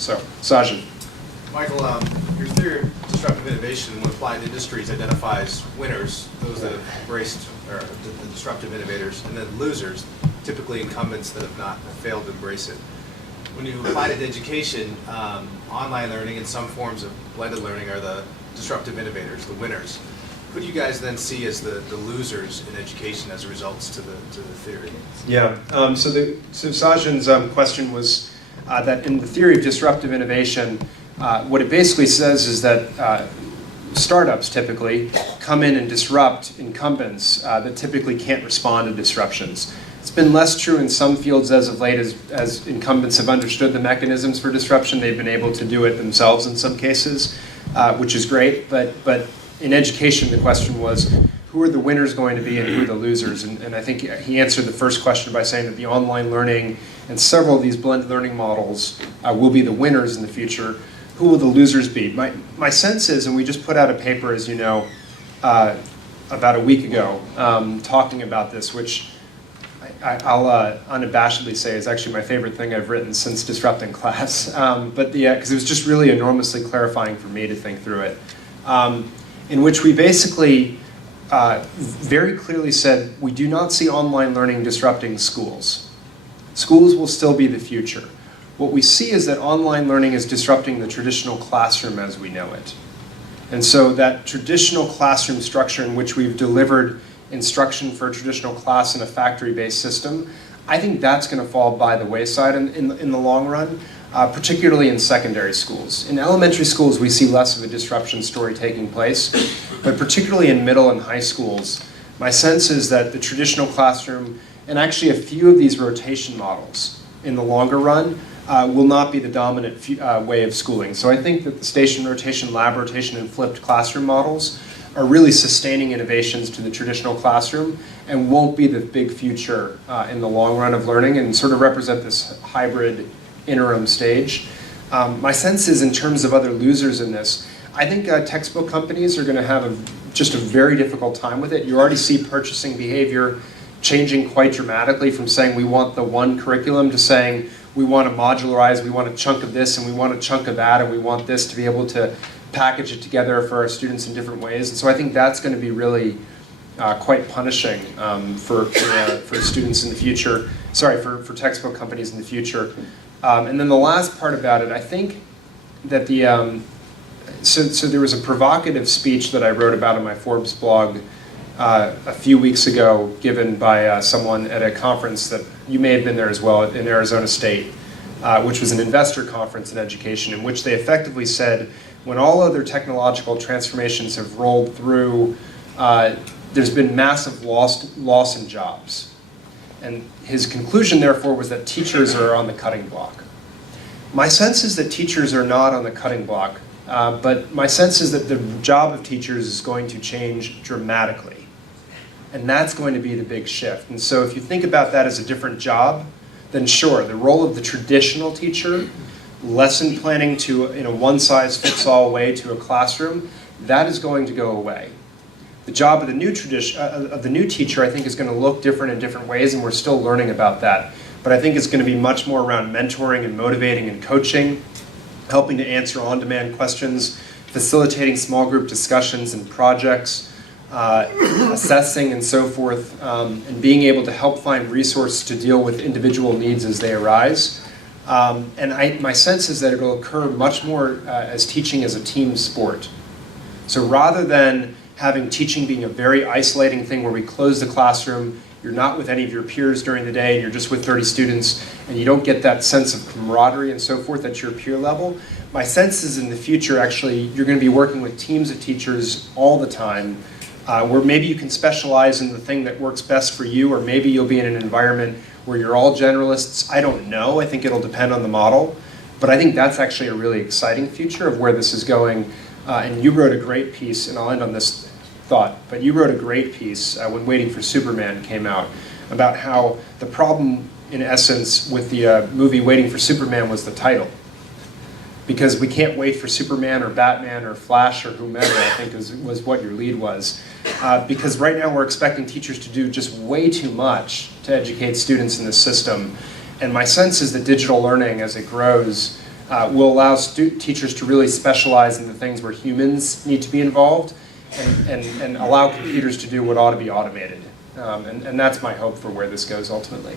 So, Sajid. Michael, your theory of disruptive innovation when applied to industries identifies winners, those that have embraced or the disruptive innovators, and then losers, typically incumbents that have not failed to embrace it. When you apply it to education, online learning and some forms of blended learning are the disruptive innovators, the winners. Who do you guys then see as the losers in education as a result to the theory? Yeah, so Sajin's question was that in the theory of disruptive innovation, what it basically says is that startups typically come in and disrupt incumbents that typically can't respond to disruptions. It's been less true in some fields as of late as incumbents have understood the mechanisms for disruption. They've been able to do it themselves in some cases, which is great. But in education, the question was, who are the winners going to be and who are the losers? And I think he answered the first question by saying that the online learning and several of these blended learning models will be the winners in the future. Who will the losers be? My sense is, and we just put out a paper, as you know, about a week ago, talking about this, which I'll unabashedly say is actually my favorite thing I've written since disrupting class. Because it was just really enormously clarifying for me to think through it. In which we basically very clearly said we do not see online learning disrupting schools. Schools will still be the future. What we see is that online learning is disrupting the traditional classroom as we know it. And so that traditional classroom structure in which we've delivered instruction for a traditional class in a factory-based system, I think that's going to fall by the wayside in the long run, particularly in secondary schools. In elementary schools, we see less of a disruption story taking place, but particularly in middle and high schools, my sense is that the traditional classroom, and actually a few of these rotation models in the longer run, will not be the dominant way of schooling. So I think that the station rotation, lab rotation, and flipped classroom models are really sustaining innovations to the traditional classroom and won't be the big future in the long run of learning and sort of represent this hybrid interim stage. My sense is in terms of other losers in this, I think textbook companies are going to have just a very difficult time with it. You already see purchasing behavior changing quite dramatically from saying we want the one curriculum to saying we want to modularize, we want a chunk of this and we want a chunk of that and we want this to be able to package it together for our students in different ways. And so I think that's going to be really quite punishing for students in the future, for textbook companies in the future. And then the last part about it, I think that so there was a provocative speech that I wrote about in my Forbes blog a few weeks ago, given by someone at a conference that you may have been there as well in Arizona State, which was an investor conference in education, in which they effectively said, when all other technological transformations have rolled through, there's been massive loss in jobs. And his conclusion, therefore, was that teachers are on the cutting block. My sense is that teachers are not on the cutting block, but my sense is that the job of teachers is going to change dramatically. And that's going to be the big shift. And so if you think about that as a different job, then sure, the role of the traditional teacher, lesson planning in a one-size-fits-all way to a classroom, that is going to go away. The job of the new teacher, I think, is going to look different in different ways, and we're still learning about that. But I think it's going to be much more around mentoring and motivating and coaching, helping to answer on-demand questions, facilitating small group discussions and projects, assessing and so forth, and being able to help find resources to deal with individual needs as they arise. And my sense is that it will occur much more as teaching as a team sport. So rather than having teaching being a very isolating thing where we close the classroom, you're not with any of your peers during the day, and you're just with 30 students, and you don't get that sense of camaraderie and so forth at your peer level. My sense is in the future, actually, you're going to be working with teams of teachers all the time, where maybe you can specialize in the thing that works best for you, or maybe you'll be in an environment where you're all generalists. I don't know. I think it'll depend on the model. But I think that's actually a really exciting future of where this is going. And you wrote a great piece, and I'll end on this thought, but you wrote a great piece when Waiting for Superman came out about how the problem, in essence, with the movie Waiting for Superman was the title. Because we can't wait for Superman or Batman or Flash or whomever, I think was what your lead was. Because right now we're expecting teachers to do just way too much to educate students in this system. And my sense is that digital learning, as it grows, will allow teachers to really specialize in the things where humans need to be involved, and allow computers to do what ought to be automated. And that's my hope for where this goes ultimately.